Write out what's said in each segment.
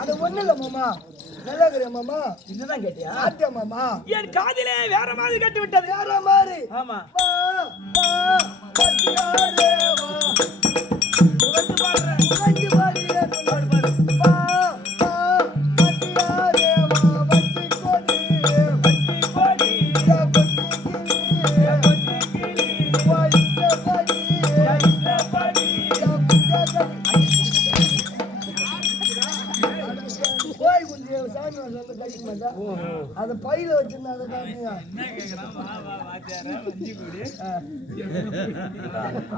அது ஒண்ணு இல்ல மாமா. நல்லா இருக்கிற மாமா. இதுதான் கேட்டியா? ஆத்தியா மாமா. என் காதிலே வேற மாதிரி கட்டி விட்டது. வேற மாதிரி. ஆமா. பட்டியாரே வா. உனக்கு பாடுறேன். உனக்கு பாடுறேன். பா பா பட்டியாரே வா. பட்டி கோடி. பட்டி கோடி. பட்டி கிளி. பட்டி படி. பட்டி படி. அத பையில வச்சிருந்தா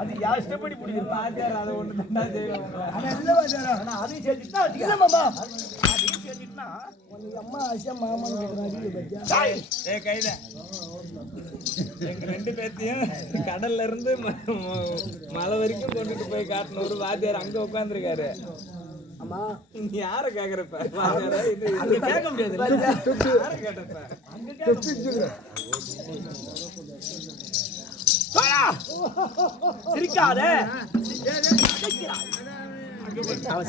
அது யார் ஸ்டெப்படி பிடிக்கிறது வாத்தியார் அதை ஒண்ணு தண்டா செய்வாங்க. அதையும் சேர்த்துட்டா அதையும் சேர்த்துட்டுனா அம்மா ஆசை மாமா கைத எங்க ரெண்டு பேர்த்தையும் கடல்ல இருந்து மலை வரைக்கும் கொண்டுட்டு போய் காட்டின ஒரு வாத்தியார் அங்க உட்காந்துருக்காரு. ஆமா யார கேக்குறப்ப கேட்க முடியாது. சிரிக்காத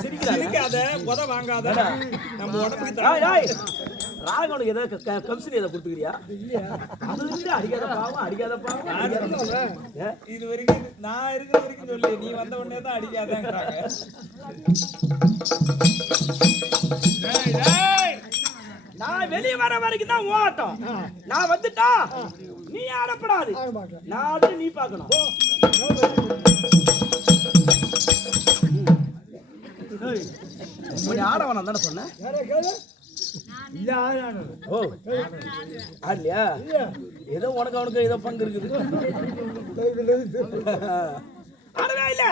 சிரிக்காத உத வாங்காத நம்ம உடம்புக்கு ராகவனுக்கு ஏதாவது கம்சனி ஏதாவது கொடுத்துக்கிறியா? அது அடிக்காத பாவம் அடிக்காத பாவம். இது வரைக்கும் நான் இருக்கிற வரைக்கும் சொல்லு, நீ வந்த உடனே தான் அடிக்காதேங்கிறாங்க. நான் வெளியே வர வரைக்கும் தான் ஓட்டம். நான் வந்துட்டா நீ ஆடப்படாது. நான் நீ பார்க்கணும். ஆட வேணாம் தானே சொன்னேன். ஓ ஆடலையா? ஏதோ உனக்கு அவனுக்கு ஏதோ பங்கு இருக்குது. ஆடவே இல்ல.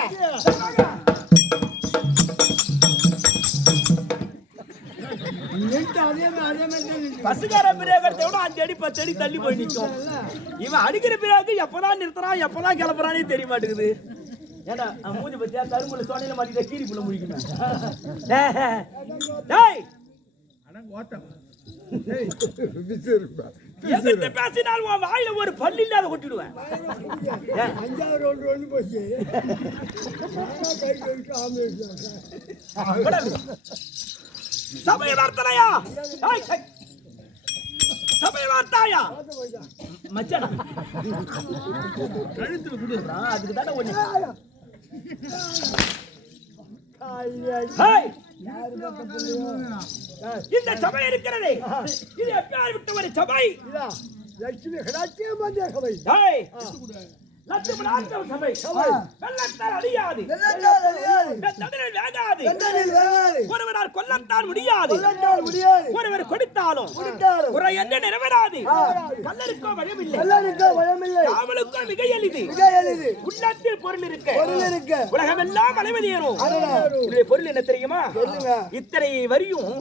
பசுகார பிரேகத்தை விட 5 அடி 10 அடி தள்ளி போய் நிற்கும். இவன் அடிக்கிற பிரேக்கு எப்பதான் நிறுத்துறான் எப்பதான் கிளப்புறானே தெரிய மாட்டேங்குது. ஏண்டா மூஞ்சி பத்தியா கரும்புல சோனையில மாட்டிட்ட கீரி புள்ள முடிக்கணும். டேய் எதிர்த்து பேசினால் உன் வாயில ஒரு பல்லு இல்லாத கொட்டிடுவேன். சபை வார்த்தையா சபை வார்த்தாயா மச்சானா கழுத்துல குடுறா அதுக்கு தானே ஒண்ணு. இந்த சபை இருக்கிறது இது எப்பயார் விட்ட ஒரு சபை. லட்சுமி கடாட்சியம் சபை சபை வெள்ளத்தால் அழியாது ஒருவரால் கொல்லத்தான் முடியாது ஒருவர் கொடுத்தாலும் குறை என்று நிறைவேறாது. கல்லருக்கோ வயமில்லை காவலுக்கோ மிக எளிது உள்ளத்தில் பொருள் இருக்க உலகமெல்லாம் அலைவது ஏறும். பொருள் என்ன தெரியுமா? இத்தனை வரியும்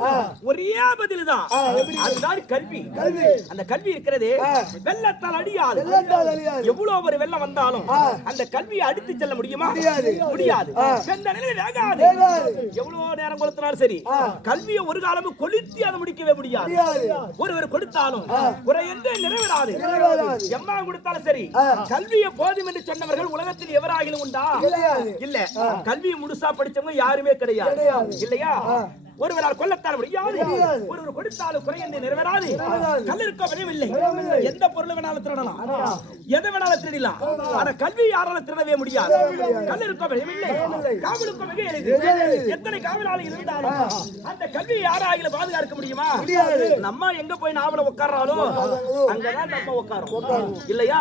ஒரே பதில் தான். அதுதான் கல்வி. அந்த கல்வி இருக்கிறது வெள்ளத்தால் அழியாது. எவ்வளவு ஒரு வெள்ளம் வந்தாலும் அந்த கல்வியை அடித்து செல்ல முடியுமா? முடியாது. எவ்வளவு நேரம் கொடுத்தாலும் சரி கல்வியை ஒரு காலமும் கொளுத்தி அதை முடிக்கவே முடியாது. ஒருவர் கொடுத்தாலும் குறை என்று நிறைவேறாது. எம்மா கொடுத்தாலும் சரி கல்வியை போதும் என்று சொன்னவர்கள் உலகத்தில் எவராகிலும் உண்டா? இல்ல. கல்வியை முழுசா படிச்சவங்க யாருமே கிடையாது. இல்லையா? ஒருவரால் கொல்லத்தால் முடியாது ஒருவர் கொடுத்தாலும் குறை என்று நிறைவேறாது. கல்லிருக்கோ விளைவில்லை. எந்த பொருளை வேணாலும் திருடலாம் எதை வேணாலும் திருடலாம். ஆனா கல்வி யாராலும் திருடவே முடியாது. கல்லிருக்கோ விளைவில்லை காவலுக்கோ மிக எளிது. எத்தனை காவலாளி இருந்தாலும் அந்த கல்வியை யாராலும் பாதுகாக்க முடியுமா? நம்ம எங்க போய் நாவல உட்கார்றாலும் அங்கதான் நம்ம உட்காரோம். இல்லையா?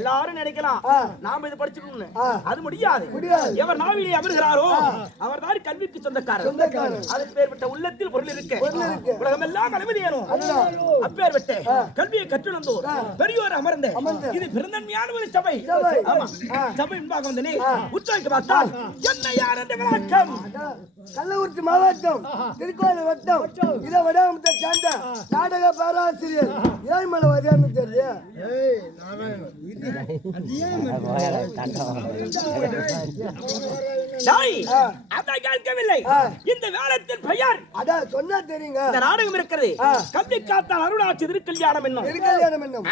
எல்லாரும் நினைக்கலாம் நாம இது படிச்சுக்கணும். அது முடியாது. எவர் நாவிலே அமர்கிறாரோ அவர் தான் கல்விக்கு சொந்தக்காரர். அது உள்ளத்தில் பொருள் இருக்க உலகம் எல்லாம் அனுமதி ஏறும். அப்பேற்பட்ட கல்வியை கற்றுணர்ந்தோர் பெரியோர் அமர்ந்த இது பெருந்தன்மையான ஒரு சபை. சபை முன்பாக வந்தனே உற்சாக பார்த்தால் என்ன யார் என்ற விளக்கம். கள்ளக்குறிச்சி மாவட்டம் திருக்கோயில் வட்டம் இதை வடாமத்தை சேர்ந்த நாடக பேராசிரியர் ஏழ்மலை வரியான்னு தெரியுது. இந்த வேளத்தின் பெயர் அதான் சொன்னா தெரியுங்க. இந்த நாடகம் இருக்கிறது கல்வி காத்தால் அருளாட்சி திருக்கல்யாணம் என்னும்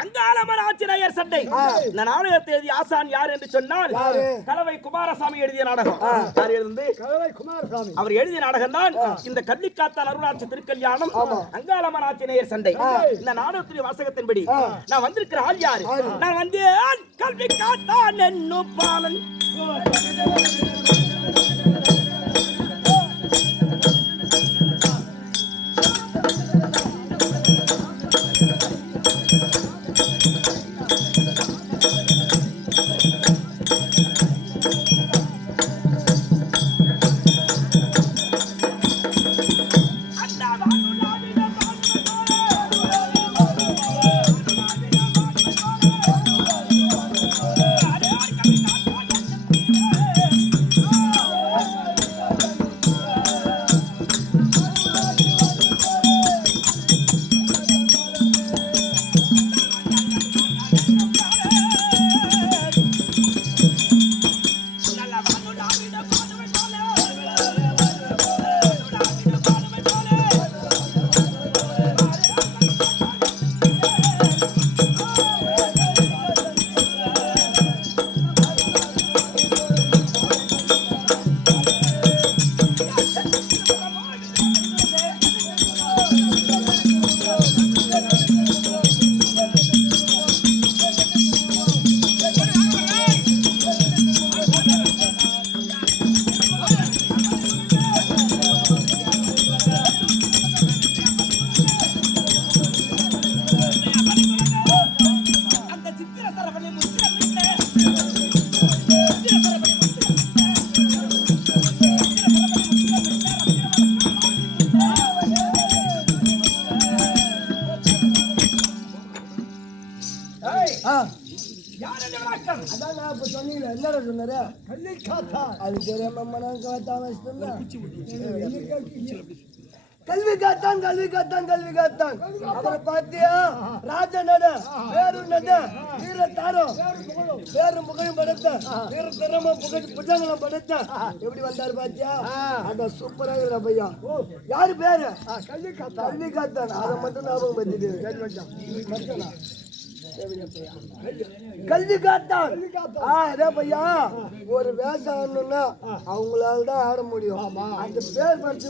அங்காளம்மன் ஆஞ்சநேயர் சண்டை. இந்த நாடகத்தை எழுதிய ஆசான் யார் என்று சொன்னால் கலவை குமாரசாமி எழுதிய நாடகம். யார் எழுந்து? கலவை குமாரசாமி. அவர் எழுதிய நாடகம் தான் இந்த கல்வி காத்தால் அருளாட்சி திருக்கல்யாணம் அங்காளம்மன் ஆஞ்சநேயர் சண்டை. இந்த நாடகத்துடைய வாசகத்தின்படி நான் வந்திருக்கிற ஆள் யாரு? நான் வந்து கல்வி காத்தான் என்னும் பாலன் கல்வி காத்தான் கல்வி காத்தான் கல்வி காத்தான். அப்புறம் பாத்தியா ராஜ நட வேறு நட வீர தாரம் வேறு முகையும் படைத்த வீர திறம புஜங்களும் படைத்த எப்படி வந்தாரு பாத்தியா? அந்த சூப்பரா இருக்கிற பையா. யாரு பேரு? கல்வி காத்தான். கல்வி காத்தான். அதை மட்டும் ஞாபகம் வச்சுட்டு கல்வி காத்தான். அதே பையா ஒரு வேஷம் ஆடணும்னா அவங்களால தான் ஆட முடியும். அந்த பேர் படிச்சு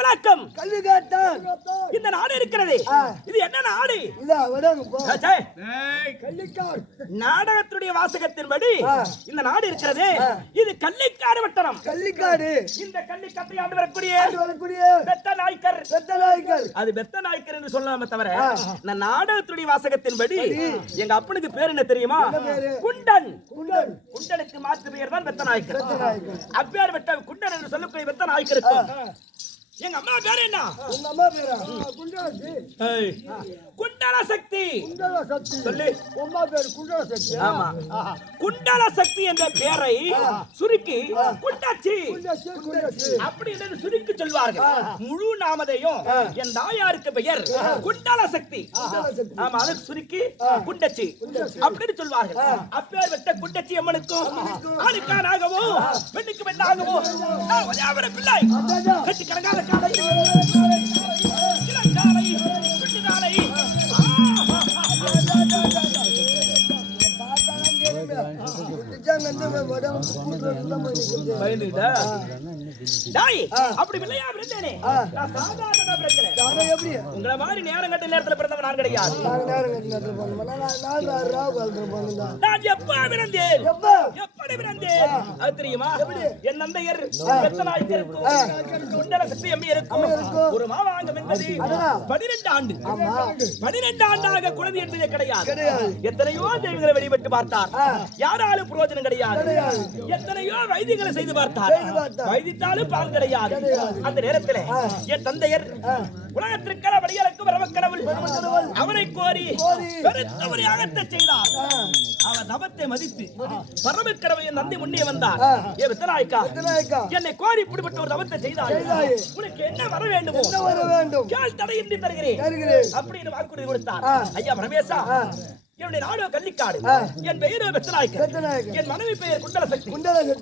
விளக்கம் கல்வி காத்தான். இந்த நாடு இருக்கிறது, இது என்ன நாடு? நாடகத்துடைய வாசகத்தின்படி இந்த நாடு இருக்கிறது, இது கள்ளிக்காடு வட்டணம். கள்ளிக்காடு. இந்த கள்ளிக்காட்டை ஆண்டு வரக்கூடிய பெத்த நாய்க்கர். பெத்த நாய்க்கர், அது பெத்த நாய்க்கர் என்று சொல்லலாமே தவிர, இந்த நாடகத்துடைய வாசகத்தின்படி எங்க அப்பனுக்கு பேர் என்ன தெரியுமா? குண்டன். குண்டனுக்கு மாற்று பெயர் தான் பெத்த நாய்க்கர். அப்பேர் வெட்ட குண்டன் என்று சொல்லக்கூடிய பெத்த நாய்க்கருக்கு எங்க அம்மா பேர் என்ன? உங்க அம்மா பேரா? குண்டலசக்தி. குண்டலசக்தி. குண்டலசக்தி. சொல்லு. அம்மா பேர் குண்டலசக்தி. ஆமா. குண்டலசக்தி என்ற பெயரை சுருக்கி குண்டச்சி அப்படி என்று சுருக்கி சொல்வார்கள். முழு நாமதையும் என் தாயாருக்கு பெயர் குண்டலசக்தி. ஆமா, அதுக்கு சுருக்கி குண்டச்சி அப்படின்னு சொல்வார்கள். அப்பேர் வெட்ட குண்டச்சி அம்மனுக்கும் ஆளுக்கானாகவோ பெண்ணுக்கு பெண்ணாகவோ ஒரே பிள்ளை கட்டி கணக்காத காலை இளங்காலை பிள்ளைகாலை அப்படி பிள்ளையா இருந்தேனே. நான் சாதாரணமா பிறக்கல. எப்படி உங்களை மாதிரி நேரம் கட்ட நேரத்துல பிறந்தவன் நான் கிடையாது. நான் எப்ப பிறந்தேன்? எப்படி பிறந்தேன் அது தெரியுமா? என் நந்தையர் குண்டலசக்தி அம்மி இருக்கும் ஒரு மாவாங்கம் என்பது 12 ஆண்டு. 12 ஆண்டாக குழந்தை என்பதே கிடையாது. எத்தனையோ தெய்வங்களை வெளிப்பட்டு பார்த்தார், யாராலும் பிரயோஜனம் கிடையாது. எத்தனையோ வைத்தியங்களை செய்து பார்த்தார், வைத்தித்தாலும் பால் கிடையாது. அந்த நேரத்தில் என் தந்தையர் உலகத்திற்கான வழிகளுக்கு வரவக்கடவுள் அவரை கோரி பெருத்த ஒரு யாகத்தை செய்தார். அவர் தவத்தை மதித்து பரமக்கடவுள் என் நந்தி முன்னே வந்தார். ஏ வித்தநாயக்கா, என்னை கோரி இப்படிப்பட்ட ஒரு தவத்தை செய்தார். உனக்கு என்ன வர வேண்டுமோ கேள், தடையின்றி தருகிறேன் அப்படின்னு வாக்குறுதி கொடுத்தார். ஐயா பரமேசா, என்னுடைய நாடு கள்ளிக்காடு, என் பெயர் பெத்தநாயக்கர், என் மனைவி பெயர் குண்டலசக்தி.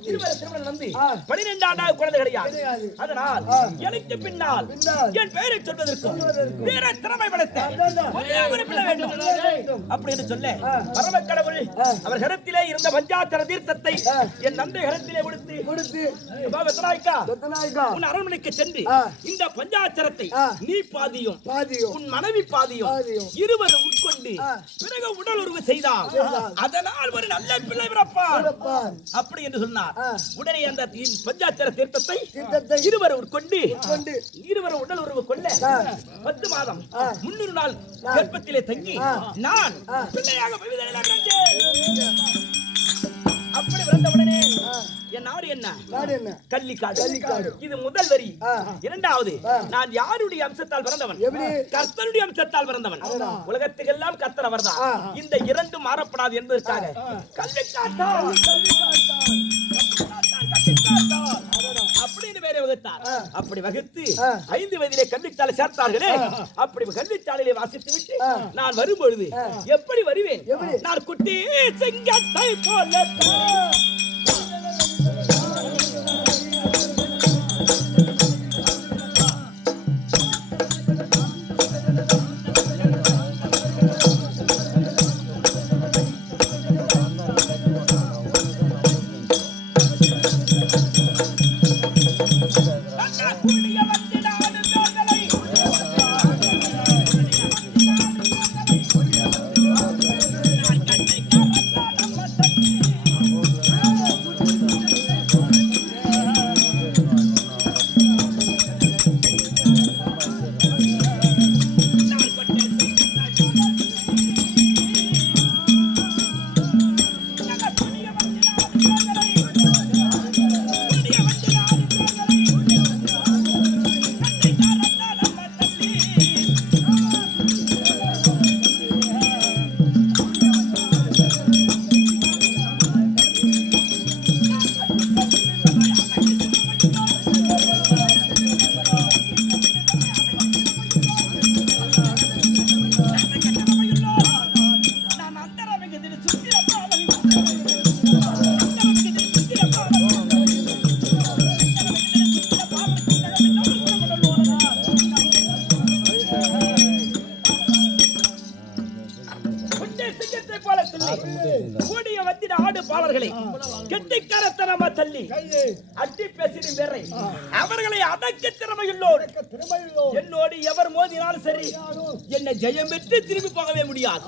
திருமணம் நம்பி 12 ஆண்டாக குழந்தை கிடையாது. அதனால் எனக்கு பின்னால் என் பெயரை சொல்வதற்கும் வீர திறமை படைத்த ஒரே ஒரு பிள்ளை வேண்டும் அப்படின்னு சொல்ல பரமக்கடவுள் அவர் கரத்திலே இருந்த பஞ்சாட்சர தீர்த்தத்தை என் நந்தை கரத்திலே கொடுத்து பெத்தநாயக்கா, உன் அரண்மனைக்கு சென்று இந்த பஞ்சாட்சரத்தை நீ பாதியும் உன் மனைவி பாதியும் இருவரும் உட்கொண்டு பிறகு உடல் உறவு செய்தார். அதனால் ஒரு நல்ல பிள்ளை பிறப்பார் அப்படி என்று சொன்னார். உடனே அந்த பஞ்சாட்சர தீர்த்தத்தை இருவரும் உட்கொண்டு இருவரும் உடல் உறவு கொள்ள 10 மாதம் 300 நாள் கர்ப்பத்திலே தங்கி நான் பிள்ளையாக அப்படி பிறந்தவுடனே என் நாடு என்ன? கள்ளிக்காடு. இது முதல் வரி. இரண்டாவது, நான் யாருடைய அம்சத்தால் பிறந்தவன்? கர்த்தருடைய அம்சத்தால் பிறந்தவன். உலகத்துக்கெல்லாம் கர்த்தர் அவர்தான். இந்த இரண்டு மாறப்படாது என்பதற்காக அப்படின்னு பேரை வகுத்தார். அப்படி வகுத்து 5 வயதிலே கல்விச்சாலை சேர்த்தார்களே. அப்படி கல்விச்சாலையிலே வாசித்து விட்டு நான் வரும்பொழுது எப்படி வருவேன்? நான் குட்டி சிங்கத்தை போல கெட்டிக்காரத்தனமா தள்ளி அட்டி பேசிடும் வேறை அவர்களை அடக்க திறமையுள்ளோடு என்னோடு எவர் மோதினாலும் சரி என்னை ஜெயம் பெற்று திரும்பி போகவே முடியாது.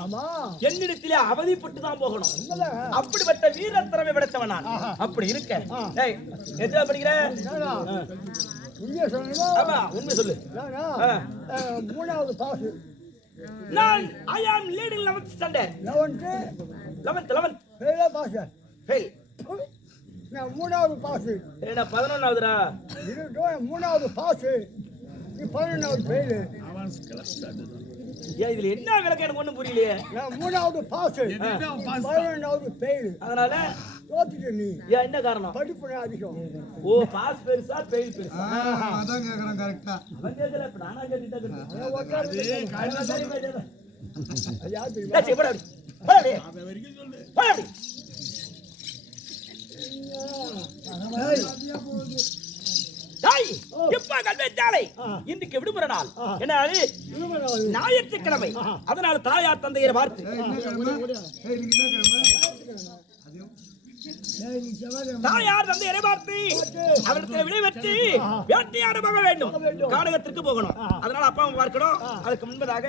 என்னிடத்திலே அவதிப்பட்டு தான் போகணும். அப்படிப்பட்ட வீர திறமை படைத்தவன் நான். அப்படி இருக்க எத்தனை படிக்கிற? உண்மை சொல்லு. மூணாவது பாஸ். நான் I am leading 11th standard. 11th fail pass. Fail. நான் மூணாவது பாஸ். ஏன்னா 11வதுடா. இது மூணாவது பாஸ். நீ 11வது ஃபெயில். ஏன் இதுல என்ன விளக்கம் எனக்கு ஒண்ணும் புரியலையே. நான் மூணாவது பாஸ். 11வது ஃபெயில். அதனால தோத்துட்ட நீ. ஏன் என்ன காரணம்? படிப்பு அதிகம். ஓ பாஸ் பெருசா ஃபெயில் பெருசா? அதான் கேக்குறேன் கரெக்ட்டா. அவன் கேக்கல இப்ப நானா கேட்டிட்டா கேக்குறேன். யாரு டேய் போடா அப்படி. போடா அப்படி. அவன் வரைக்கும் சொல்லு. போடா அப்படி. டேய் எப்ப கல்வெட்டாலை இன்னைக்கு விடுமுறை நாள். என்ன ஞாயிற்றுக்கிழமை. அதனால தாயார் தந்தையரை பார்த்து தாயார் தந்தையரை பார்த்து அவருக்கு விடை பெற்று வேட்டையாட போக வேண்டும். கானகத்திற்கு போகணும். அதனால அப்பா அம்மா பார்க்கணும். அதுக்கு முன்பதாக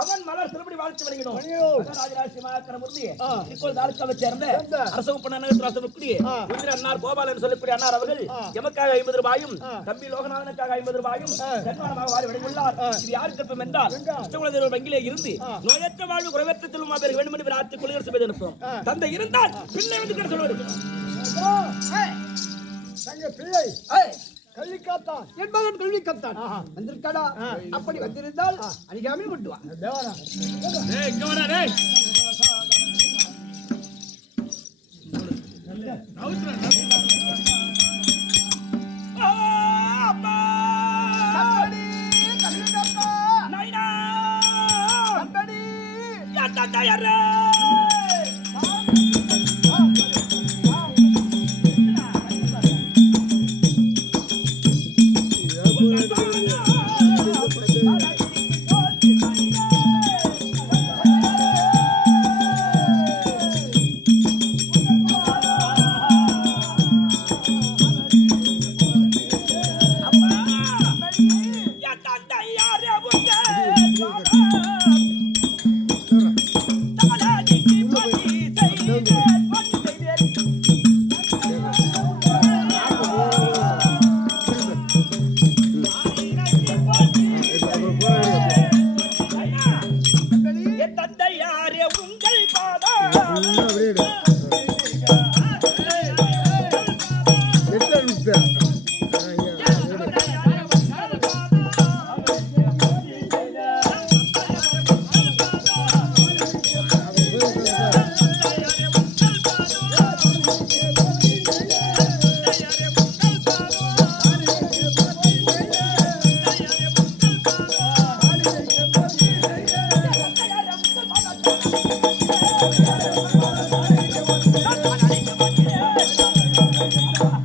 அவன் மலர் சிறுபடி வாழ்த்து வருகிறோம். கோபாலன் சொல்லக்கூடிய அண்ணார் அவர்கள் எமக்காக 50 ரூபாயும் தம்பி லோகநாதனுக்காக 50 ரூபாயும் சன்மானமாக வாரி வழங்கியுள்ளார். இது யாருக்கு விருப்பம் என்றால் கிருஷ்ணகுலதேவர் வங்கியிலே இருந்து நோயற்ற வாழ்வு குறைவற்ற செல்வம் அவருக்கு வேண்டும் என்று ஆட்சி கொள்கை செய்து அனுப்பும். தந்தை இருந்தால் பிள்ளை வந்து சொல்வது பிள்ளை கல்விக்காத்தான் என்பதன் கல்விக்காத்தான் வந்திருக்காடா. அப்படி வந்திருந்தால் அணிகாமல் விட்டுவா.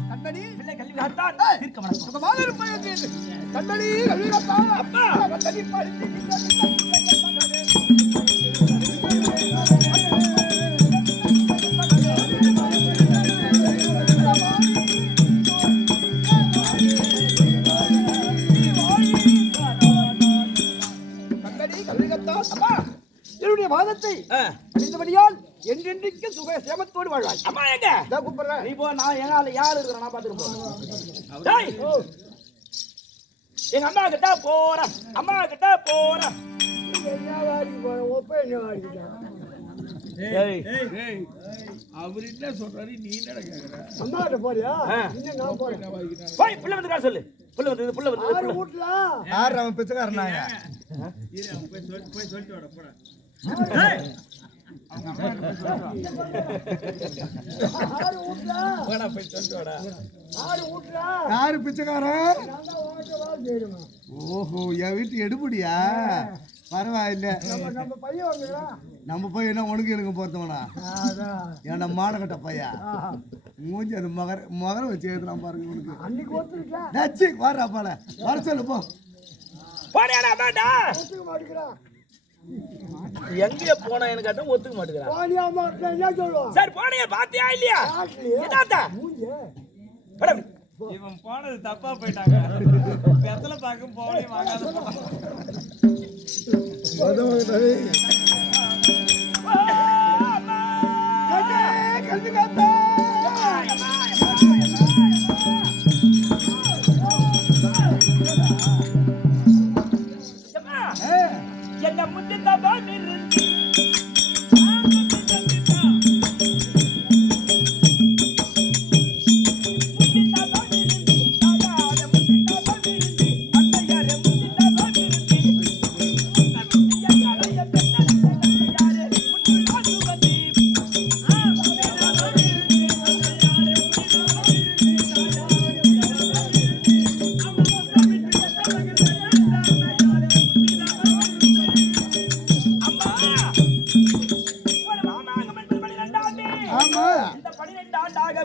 கண்மணி பிள்ளை கல்வி கத்தான் தீர்க்க வணக்கம் சுகமாக இருப்பது கண்மணி கல்விகத்தா அப்பா கண்மணி படித்து என்னுடைய வாதத்தை அறிந்தபடியால் என்றென்றைக்கு சுக சேமத்தோடு வாழ்வாய். அம்மா எங்க இதான் கூப்பிடுறேன். நீ போ நான் எங்க யார் இருக்கிறேன் நான் பாத்துட்டு டேய் எங்க அம்மா கிட்ட போறேன் அம்மா கிட்ட போறேன் அவர் என்ன சொல்றாரு நீ என்ன கேக்குற அம்மாட்ட போறியா? இன்னும் நான் போறேன். போய் புள்ள வந்து காசு சொல்லு புள்ள வந்து வீட்டுல யார் அவன் பிச்சைக்காரனாங்க போய் சொல்லிட்டு வாடா போடா யாரு பிச்சைக்காரன்? ஓஹோ என் வீட்டு எடுபடியா? பரவாயில்ல. நம்ம பையனா உனக்கு எனக்கு பொறுத்தவனா ஏன்னா மானகட்ட பையா மூஞ்சி அது மகர வச்சு எழுதுலாம் பாருங்க உனக்கு வர்றா பால வர சொல்லு போ எங்க போனா எனக்கு கேட்டா ஒத்துக்க மாட்டேங்கிறான் சரி போனியா பாத்தியா இல்லையா இவன் போனது தப்பா போயிட்டாங்க பெத்தல பாக்கும் போனே வாங்காத என்ன முந்தித்தா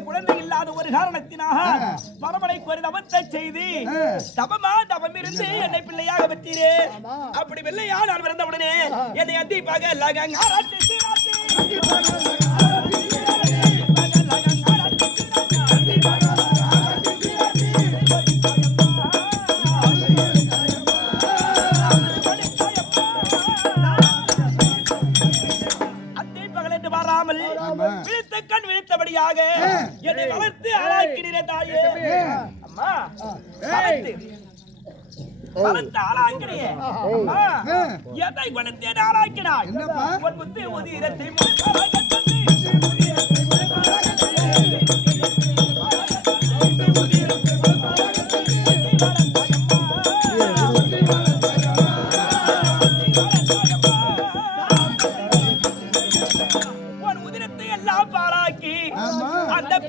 குழந்தை இல்லாத ஒரு காரணத்தினாக பரமனை ஒரு தவத்தை செய்து தவமிருந்து என்னை பிள்ளையாக பெற்றீரே அப்படி பிள்ளையா நான் பிறந்தவுடனே என்னை அந்திப்பாக விழித்தபடியாக என்னை வளர்த்து ஆளாக்கினீரே தாயே அம்மா வளர்த்து ஆளாக்கினியே அம்மா எதை வளர்த்து ஆளாக்கினாய் உன் புத்தி உதிரத்தை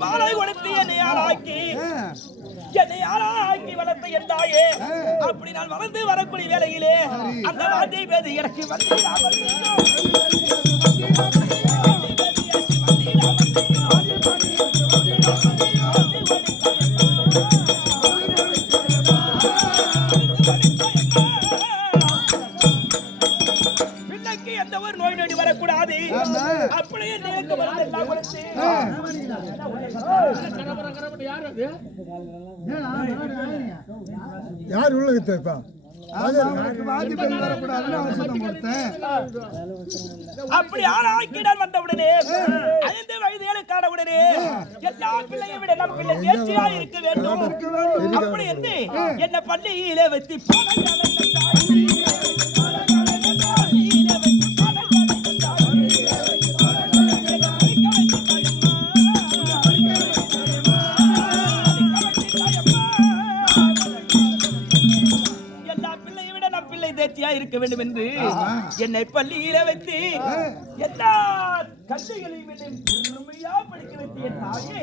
பாலை கொடுத்து என்னை ஆளாக்கி வளர்த்த என் தாயே அப்படி நான் வளர்ந்து வரக்கூடிய வேளையிலே அந்த வார்த்தை பேது எனக்கு பிள்ளைக்கு எந்த ஒரு நோய் நொடி வரக்கூடாது அப்படியே நேர்ந்து யார் உள்ளது தேப்பா அப்படி ஆளாக்கினால் வந்தவுடனே 5 வயதுகளுக்கான உடனே எல்லா பிள்ளையை விட நம் பிள்ளை தேர்ச்சியா இருக்க வேண்டும் அப்படி என்று என்ன பள்ளியிலே வச்சு தேர்ச்சியா இருக்க வேண்டும் என்று என்னை பள்ளியில வைத்து எல்லா கல்விகளையும் பெருமையா படிக்க வைத்து என் தாயே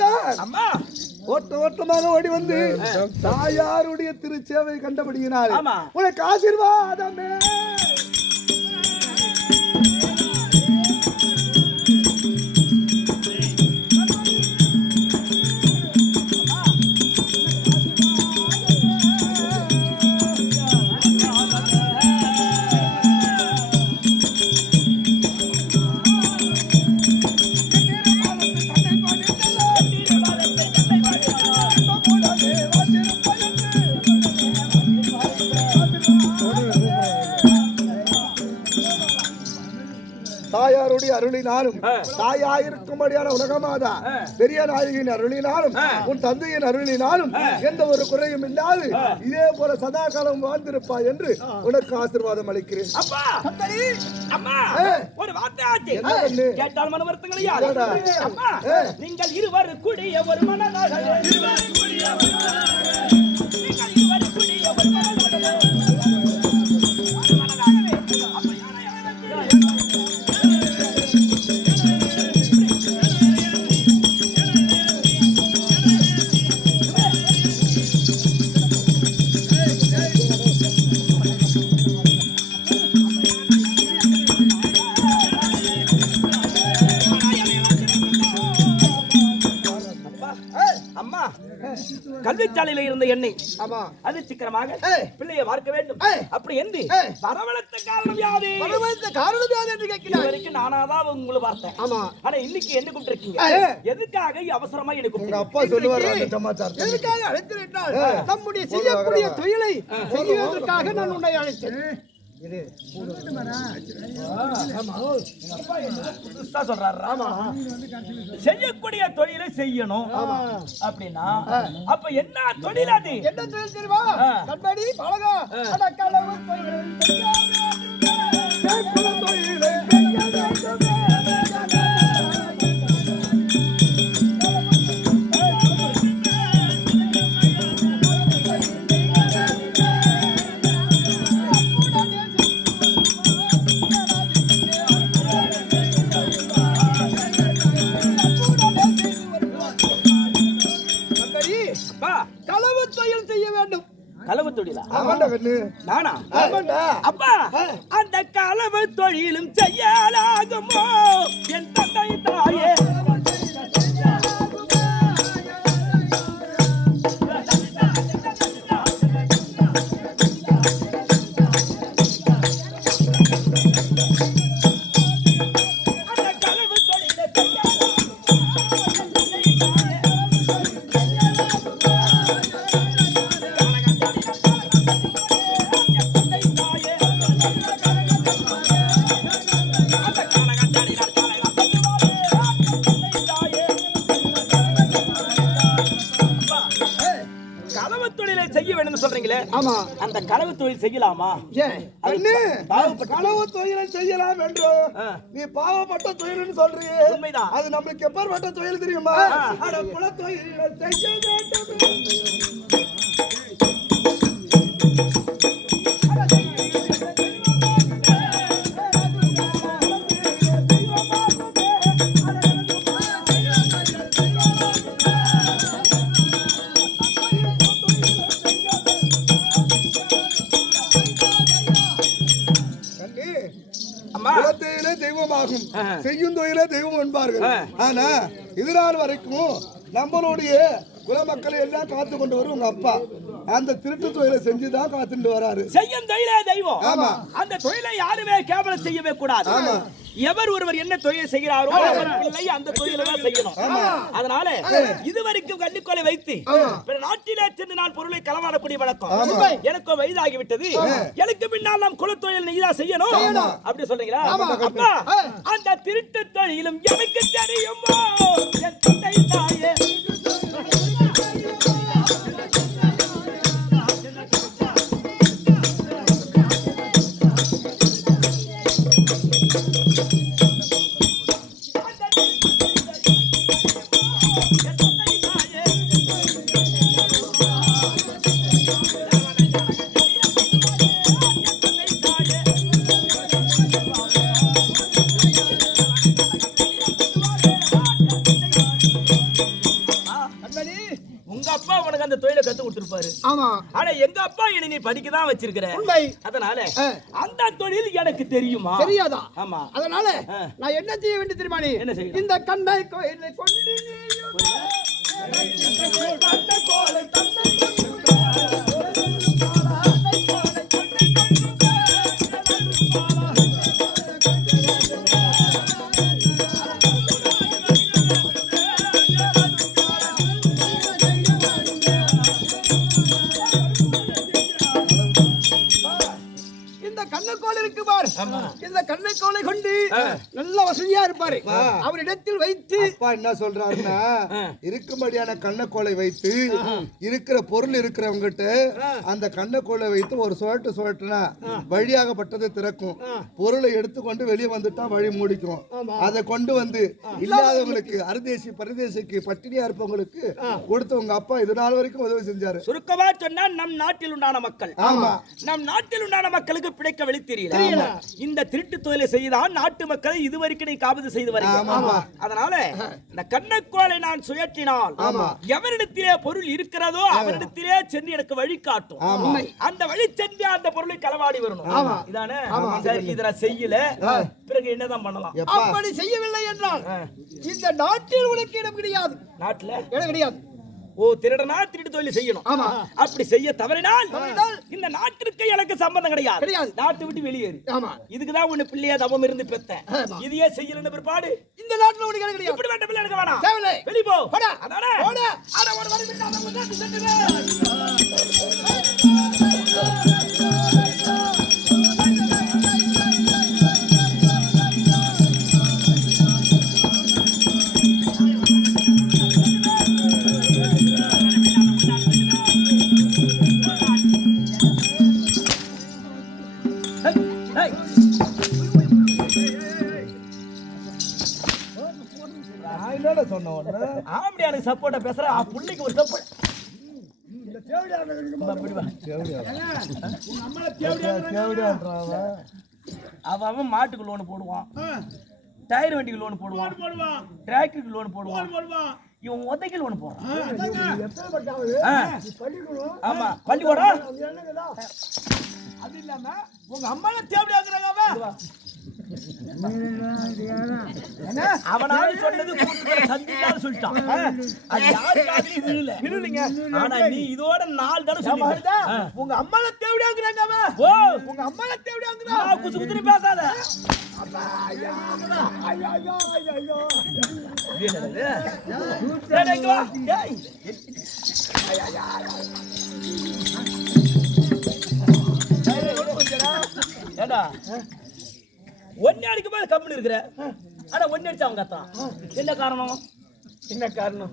பார்த்தான். அம்மா ஓட்டமாக ஓடி வந்து தாயாருடைய திருச்சேவை கண்டபடியினார் ஆமா. உனக்கு ஆசீர்வாதமே. தாயாருடைய அருளினாலும் தாயாயிருக்கும்படியான உலகமாதா பெரிய நாயகியின் அருளினாலும் உன் தந்தையின் அருளினாலும் எந்த ஒரு குறையும் இல்லாது இதே போல சதா காலம் வாழ்ந்திருப்பாய் என்று உனக்கு ஆசீர்வாதம் அளிக்கிறேன். அப்பா அம்மா ஒரு வார்த்தை ஆச்சு. என்ன பண்ணு? கேட்டால் மன வருத்தங்களையா? அம்மா நீங்கள் இருவர் கூடிய ஒரு மனதாக கல்விச்சாலையில இருந்த எண்ணெய் அது சீக்கிரமாக பிள்ளையை பார்க்க வேண்டும் அப்படி என்று வரவழைத்த காரணம் யாது? வரவழைத்த காரணம் யாது என்று கேட்கிறார். வரைக்கும் நானாதான் உங்களை பார்த்தேன். ஆமா. ஆனா இன்னைக்கு என்ன கூப்பிட்டிருக்கீங்க? எதுக்காக அவசரமா எனக்கு உங்க அப்பா சொல்லுவாரு அந்த சமாச்சாரம். எதுக்காக அழைத்திருந்தால் நம்முடைய செய்யக்கூடிய தொழிலை செய்வதற்காக நான் உன்னை அழைத்தேன். செய்யக்கூடிய தொழிலை செய்யணும் அப்படின்னா அப்ப என்ன தொழில்? அது என்ன தொழில் தெரியுமா? கண்மணி பழகா அடக்களவு தொழிலை களவு தொழிலா? ஆமாண்டா கண்ணு. நானா? ஆமாண்டா. அப்பா அந்த களவு தொழிலும் செய்யலாகுமோ என் தந்தை தாயே? அந்த களவு தொழில் செய்யலாமா? களவு தொழிலை செய்யலாம் என்று நீ பாவப்பட்ட தொழில் சொல்றியே, உண்மைதான். அது நம்மளுக்கு எப்பேற்பட்ட தொழில் தெரியுமா? அட குல தொழிலை செய்ய வேண்டும். தெய்வமாகும், செய்யும் தொழிலே தெய்வம் என்பார்கள். ஆனா இது நாள் வரைக்கும் நம்மளுடைய குல மக்களை எல்லாம் காத்து கொண்டு வரும் உங்க அப்பா அந்த திருட்டு தொழிலை செஞ்சுதான் காத்துட்டு வராரு. செய்யும் தொழிலே தெய்வம். ஆமா. அந்த தொழிலை யாருமே கேவலம் செய்யவே கூடாது. எவர் ஒருவர் என்ன தொழில் செய்கிறாரோ அவர் பிள்ளை அந்த தொழிலை தான் செய்யணும். அதனால இதுவரைக்கும் கண்ணுக்கோலை வைத்து நாட்டிலே சென்று நான் பொருளை களவாடக்கூடிய வழக்கம் எனக்கு வயதாகிவிட்டது. எனக்கு பின்னால் நாம் குல தொழில் நீதான் செய்யணும் அப்படி சொல்றீங்களா? அப்பா அந்த திருட்டு தொழிலும் எனக்கு தெரியுமோ என் தந்தை தாயே? உங்க அப்பா உனக்கு அந்த தொழிலை கத்து கொடுத்திருப்பாரு. ஆமா. ஆனா எங்க அப்பா என்னை நீ படிக்க தான் வச்சிருக்கிற. உண்மை. அதனால அந்த தொழில் எனக்கு தெரியுமா? தெரியாதா? ஆமா. அதனால நான் என்ன செய்ய வேண்டும் தெரியுமா? நீ என்ன செய்யணும்? இந்த கண்ணை கோயிலை கொண்டு கண்ணக்கோல் இருக்கு பாரு. இந்த கண்ணக்கோலை கொண்டு நல்ல வசதியா இருப்பாரு. அவரிடத்தில் வைத்து அப்பா என்ன சொல்றாருன்னா, இருக்கும்படியான கண்ணக்கோலை வைத்து இருக்கிற பொருள் இருக்கிறவங்கிட்ட அந்த கண்ணக்கோலை வைத்து ஒரு சுழட்டுனா வழியாகப்பட்டது திறக்கும். பொருளை எடுத்துக்கொண்டு வெளியே வந்துட்டா வழி மூடிக்கும். அதை கொண்டு வந்து இல்லாதவங்களுக்கு, அருதேசி பரதேசிக்கு, பட்டினியா இருப்பவங்களுக்கு கொடுத்து உங்க அப்பா இது நாள் வரைக்கும் உதவி செஞ்சாரு. சுருக்கமா சொன்னா நம் நாட்டில் உண்டான மக்கள், நம் நாட்டில் உண்டான மக்களுக்கு பிழைக்க வழி தெரியல. இந்த திருட்டு தொழிலை செய்தான் நாட்டு மக்களை இதுவரைக்கும் நீ காபது செய்து வருகிறாய். அதனால இந்த கண்ணக்கோலை நான் சுழற்றினால் எவரிடத்திலே பொருள் இருக்கிறதோ அவரிடத்திலே சென்று எனக்கு வழி காட்டும். அந்த வழி சென்று அந்த பொருளை களவாடி வரணும். இதானே? சரி, இத நான் செய்யல, பிறகு என்னதான் பண்ணலாம்? அப்படி செய்யவில்லை என்றால் இந்த நாட்டில் உனக்கு இடம் கிடையாது. நாட்டுல இடம் கிடையாது. ஓ, திருடனா திருட்டு தொழில் செய்யணும். அப்படி செய்ய தவறினால் இந்த நாட்டிற்கு எனக்கு சம்பந்தம் கிடையாது. நாட்டை விட்டு வெளியேறு. இதுக்குதான் உன்னை பிள்ளையா தவம் இருந்து பெத்த. இதையே செய்யலன்னு பிற்பாடு இந்த நாட்டுல உனக்கு கிடையாது. இப்படி வேண்டாம், பிள்ளை எனக்கு வேணாம், வெளி போ. அதானே? அட ஒரு வரி விட்டாம முன்னாடி சென்றுவே. ஆம்படியானுக்கு சப்போர்ட்டா பேசுற, புள்ளைக்கு ஒரு சப்போர்ட். அவன் மாட்டுக்கு லோன் போடுவான், டயர் வண்டிக்கு லோன் போடுவான், டிராக்டருக்கு லோன் போடுவான், இவன் உதைக்கு லோன் போடுறான். ஆமா, பள்ளிக்கூடம். அது இல்லாம உங்க அம்மால தேவையாக்குறாங்க. அவனால சொன்னது சந்திக்கான்னு சொல்லிட்டான். அது யாரு காதுலயும் விழுலீங்க. ஆனா நீ இதோட 4 தடவை சொன்னீங்க. உங்க அம்மால தேவையாக்குறாங்க. ஓ, உங்க அம்மால தேவையாக்குறா. குசு குசுனு பேசாத. ஏடா ஒன்னு அடிக்கும் போது கம்பெனி இருக்கிற, ஆனா ஒன்னு அடிச்சு அவங்க கத்தான். என்ன காரணம்? என்ன காரணம்?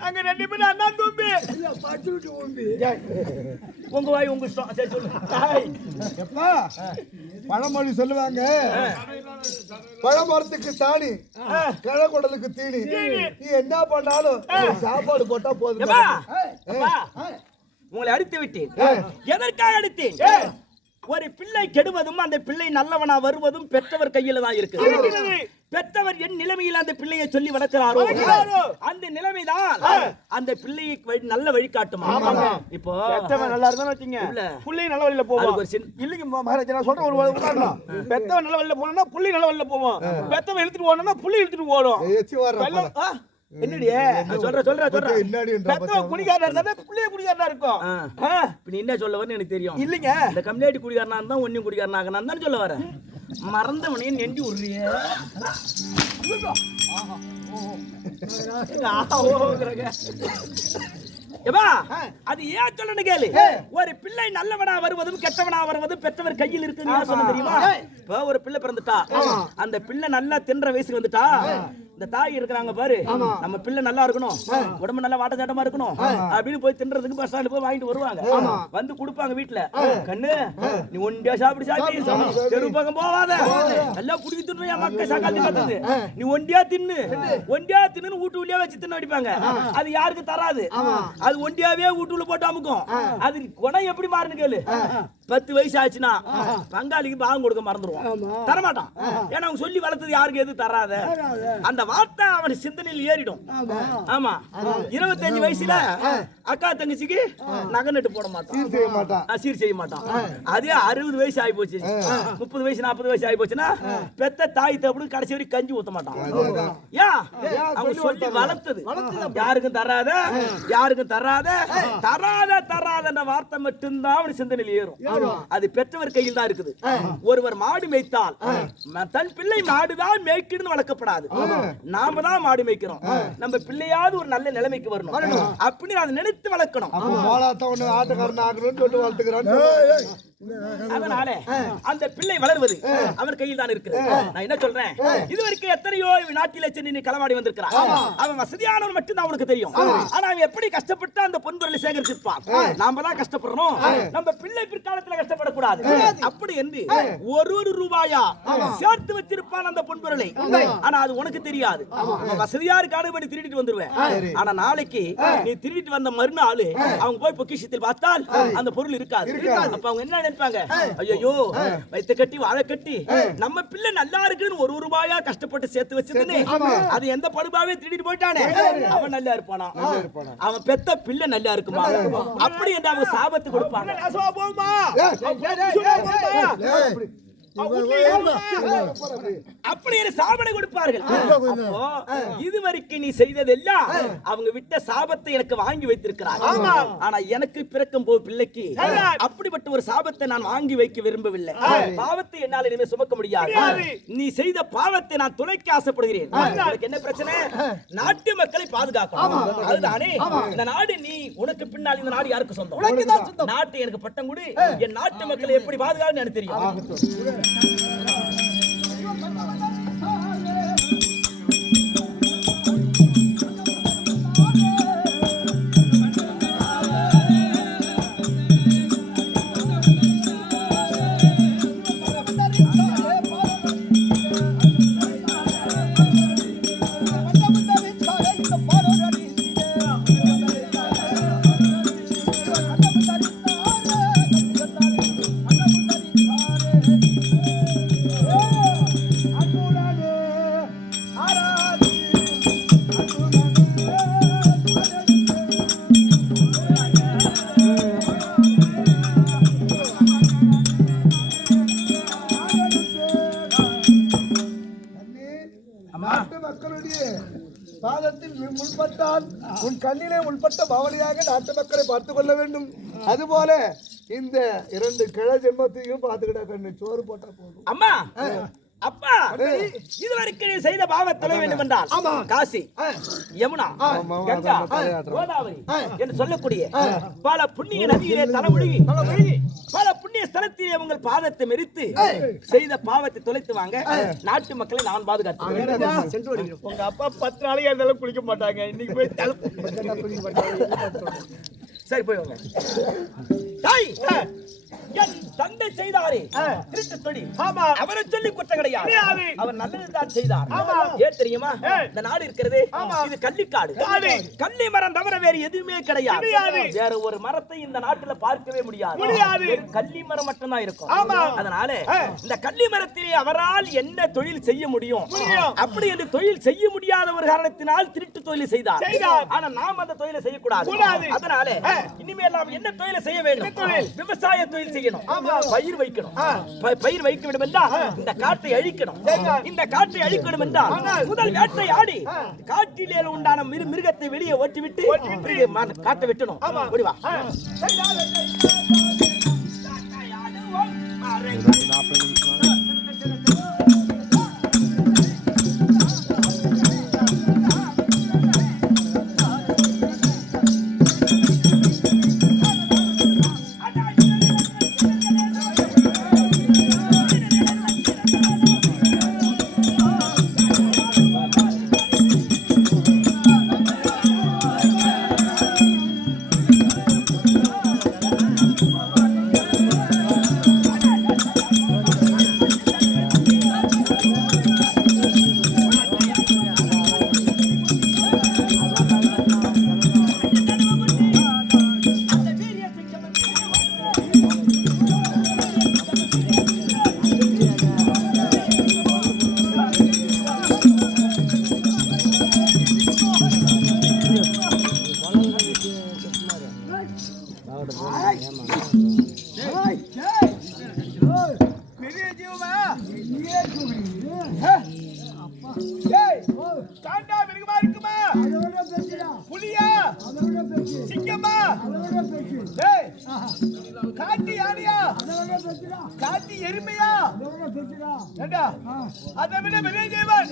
நாங்க 2 பேரும் அண்ணா தம்பி. உங்க வாய் உங்க இஷ்டம். சரி சொல்லு. எப்பா பழமொழி சொல்லுவாங்க, பழமரத்துக்கு சாணி, கிழக்குடலுக்கு தீனி. நீ என்ன பண்ணாலும் சாப்பாடு போட்டா போதும். உங்களை அடித்து விட்டேன். எதற்காக அடித்தேன்? ஒரு பிள்ளை கெடுவதும் அந்த பிள்ளை நல்லவனா வருவதும் பெற்றவர் கையில தான் இருக்கு. பெற்றவர் என் நிலைமையில் அந்த பிள்ளையை சொல்லி வளர்க்கிறாரோ அந்த நிலைமைதான் அந்த பிள்ளையை நல்ல வழி காட்டுமா. இப்போ பெத்தவன் நல்லா இருந்தா வச்சீங்க, புள்ளை நல்ல வழியில போவோம். இல்லைங்க மகாராஜா, நான் சொல்ற ஒரு உதாரணம். பெத்தவன் நல்ல வழியில போனா புள்ளை நல்ல வழியில போவோம். பெத்தவன் இழுத்துட்டு ஓடணும்னா புள்ளை இழுத்துட்டு ஓடும். என்னடியே சொல்ற பெத்தவன் குடிகாரனா இருந்தா புள்ளைய குடிகாரனா இருக்கும். நீ என்ன சொல்ல வரன்னு எனக்கு தெரியும். இல்லைங்க, இந்த கம்யூனிட்டி குடிகாரனா இருந்தா ஒன்னும் குடிகாரனா ஆகணும் தான் சொல்ல வரேன். மறந்தவனே நெண்டி விடுறிய. அது ஏன் சொல்லணும் கேளு. ஒரு பிள்ளை நல்லவனா வருவதும் கெட்டவனா வருவதும் பெற்றவர் கையில் இருக்குன்னு சொல்ல தெரியுமா? இப்ப ஒரு பிள்ளை பிறந்துட்டா, அந்த பிள்ளை நல்லா தின்ற வயசுக்கு வந்துட்டா, இந்த தாய் இருக்கிறாங்க பாரு, நம்ம பிள்ளை நல்லா இருக்கணும், உடம்பு நல்லா வாட்டச்சாட்டமா இருக்கணும் அப்படின்னு போய் தின்றதுக்கு பஸ் ஸ்டாண்ட் போய் வாங்கிட்டு வருவாங்க. வந்து கொடுப்பாங்க வீட்டுல. கண்ணு நீ ஒண்டியா சாப்பிடு, தெரு பக்கம் போவாத, நல்லா குடிக்க தின்னு என் மக்கள் சக்காத்தி பார்த்தது, நீ ஒண்டியா தின்னு வீட்டு உள்ளே வச்சு தின்னு அடிப்பாங்க. அது யாருக்கு தராது, அது ஒண்டியாவே வீட்டுல போட்டு அமுக்கும். அது குணம் எப்படி மாறுன்னு கேளு. 10 வயசு ஆச்சுன்னா பங்காளிக்கு பாகம் கொடுக்க மறந்துடுவோம், தரமாட்டான். ஏன்னா அவங்க சொல்லி வளர்த்தது யாருக்கு எது தராத. அந்த வார்த்தை அவன் சிந்தனையில் ஏறிடும். ஆமா 25 வயசுல அக்கா தங்கச்சிக்கு நகை நட்டு போட மாட்டான், சீர் செய்ய மாட்டான். அதே 60 வயசு ஆகி போச்சு, 30 வயசு 40 வயசு ஆகி போச்சுன்னா பெத்த தாய் தப்பு கடைசி வரைக்கும் கஞ்சி ஊத்த மாட்டான். ஏன்? அவங்க சொல்லி வளர்த்தது. யாருக்கும் தராத, யாருக்கும் தராத, தராத தராத வார்த்தை மட்டும்தான் அவன் சிந்தனையில் ஏறும். அது பெற்றவர் கையில் தான் இருக்குது. ஒருவர் மாடு மேய்த்தால் தன் பிள்ளை மாடுதான் மேய்க்கணும்னு வளர்க்கப்படாது. நாம தான் மாடு மேய்க்கிறோம். நம்ம பிள்ளையாவது ஒரு நல்ல நிலைமைக்கு வரணும் அப்படின்னு அதை நினைத்து வளர்க்கணும். அதனால அந்த பிள்ளை வளர்வது அவன் கையில் தான் இருக்கு. நான் என்ன சொல்றேன், இதுவரைக்கும் எத்தனையோ நாட்டிலே சென்று களவாடி வந்திருக்கிறான். அவன் வசதியானவன் மட்டும் தான் அவனுக்கு தெரியும். ஆனா அவன் எப்படி கஷ்டப்பட்டு அந்த பொன்பொருளை சேகரிச்சிருப்பான். நாம தான் கஷ்டப்படுறோம், நம்ம பிள்ளை பிற்காலத்துல கஷ்டப்படக்கூடாது அப்படி என்று ஒரு ரூபாயா சேர்த்து வச்சிருப்பான் அந்த பொன்பொருளை. ஆனா அது உனக்கு தெரியாது. வசதியா இருக்காடு பண்ணி திருடிட்டு வந்துருவேன். ஆனா நாளைக்கு நீ திருடிட்டு வந்த மறுநாள் அவங்க போய் பொக்கிஷத்தில் பார்த்தால் அந்த பொருள் இருக்காது. அப்ப அவங்க என்ன நினைப்பாங்க, ஐயோ வைத்த கட்டி வாழை கட்டி நம்ம பிள்ளை நல்லா இருக்குன்னு ஒரு ரூபாயா கஷ்டப்பட்டு சேர்த்து வச்சதுன்னு அது எந்த படுபாவே திருடிட்டு போயிட்டானே அவன் நல்லா இருப்பானா, அவன் பெத்த பிள்ளை நல்லா இருக்குமா, அப்படி என்று அவங்க சாபத்து கொடுப்பாங்க. அப்படி ஒரு சாபனை கொடுப்பார்கள். அப்போ இதுவரைக்கும் நீ செய்ததெல்லாம் அவங்க விட்ட சாபத்தை எனக்கு வாங்கி வைத்திருக்கிறார். ஆனா எனக்கு பிறக்கும் போது பிள்ளைக்கு அப்படிப்பட்ட ஒரு சாபத்தை நான் வாங்கி வைக்க விரும்பவில்லை. பாவத்தை என்னால் இனிமே சுமக்க முடியாது. நீ செய்த பாவத்தை நான் துளைக்க ஆசைப்படுகிறேன். எனக்கு என்ன பிரச்சனை, நாட்டு மக்களை பாதுகாக்கணும். அதுதானே இந்த நாடு. நீ உனக்கு பின்னால் இந்த நாடு யாருக்கு சொந்தம்? நாட்டு எனக்கு பட்டம் கொடு, என் நாட்டு மக்களை எப்படி பாதுகாக்கணும்னு எனக்கு தெரியும். உன் கண்ணிலே உள்பட்ட பவனியாக நாட்டு மக்களை பார்த்துக் கொள்ள வேண்டும். அதுபோல இந்த 2 கிழ ஜென்மத்தையும் பார்த்துக்கிட்டா கண்ணு சோறு போட்டா போதும். அம்மா அப்பா, இதுவரைக்கும் நீ செய்த பாவத்தை வேண்டும் என்றால் காசி, யமுனா, கங்கா, கோதாவரி என்று சொல்லக்கூடிய பல புண்ணிய நதியிலே தலைமுழுகி பல புண்ணிய ஸ்தலத்திலே உங்கள் பாதத்தை மெரித்து செய்த பாவத்தை தொலைத்து வாங்க நாட்டு மக்களை நான் பாதுகாத்து. உங்க அப்பா 10 நாளைக்கு இருந்தாலும் குளிக்க மாட்டாங்க. இன்னைக்கு போய் சரி போய் வாங்க. என் தந்தை செய்தாரே திருட்டு தொழில், அவரை சொல்லி குற்றம் கிடையாது. அவர் நல்லதுதான் செய்தார். ஏன் தெரியுமா, இந்த நாடு இருக்கிறது இது கள்ளிக்காடு. கள்ளி மரம் தவிர வேறு எதுவுமே கிடையாது. வேற ஒரு மரத்தை இந்த நாட்டுல பார்க்கவே முடியாது. கள்ளி மரம் மட்டும்தான் இருக்கும். அதனால இந்த கள்ளி மரத்திலே அவரால் என்ன தொழில் செய்ய முடியும், அப்படி என்று தொழில் செய்ய முடியாத ஒரு காரணத்தினால் திருட்டு தொழில் செய்தார். ஆனா நாம் அந்த தொழிலை செய்யக்கூடாது. அதனால இனிமேல் நாம் என்ன தொழிலை செய்ய வேண்டும், விவசாய தொழில் செய்யணும், பயிர் வைக்கணும். பயிர் வைக்க வேண்டும் என்றால் இந்த காட்டை அழிக்கணும். இந்த காட்டை அழிக்கணும் என்றால் முதல் வேட்டை ஆடி காட்டிலே உண்டான மிருகத்தை வெளியே ஓட்டிவிட்டு காட்டை வெட்டணும். ஓடிவா. சிங்கம்மா டேய் காட்டி யானையா காட்டி எருமையா ஏண்டா அதை விட பெரிய ஜீவன்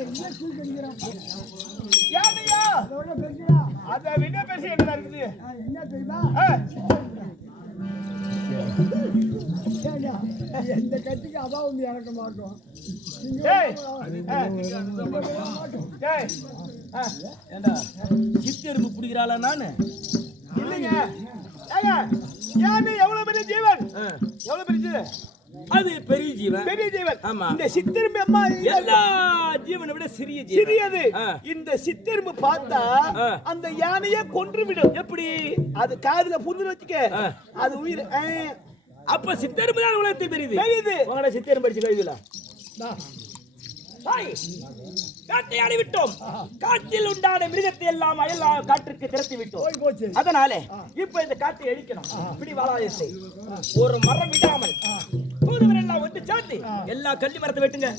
யானையா அதை விட பெரிய என்ன இருக்குது என்ன தெரியுமா எந்த கட்சிக்கு அதான் இறக்க மாட்டோம் சித்தெரும்பு பிடிக்கிறாளா நானு இல்லைங்க எவ்வளவு பெரிய ஜீவன் எவ்வளவு பெரிய ஜீவன் அது பெரிய ஜீவன் பெரிய ஜீவன் ஆமா இந்த சித்தெரும்பு அம்மா எல்லா ஜீவனை விட சிறிய ஜீவன் சிறியது இந்த சித்தெரும்பு பார்த்தா அந்த யானையை கொன்று விடும் எப்படி அது காதுல புந்து வச்சுக்க அது உயிர் அப்ப சித்தெரும்பு தான் உலகத்தை பெரியது பெரியது உங்களோட சித்தெரும்பு படிச்சு கழுவில காட்டை ஆடிவிட்டோம் காட்டில் உண்டான மிருகத்தை எல்லாம் அயல் காற்றுக்கு திரட்டி விட்டோம் அதனாலே இப்ப இந்த காட்டை அழிக்கணும் இப்படி வாழாயத்தை ஒரு மரம் விடாமல் தூதுவர் எல்லாம் வந்து சேர்த்து எல்லா கள்ளி மரத்தை வெட்டுங்க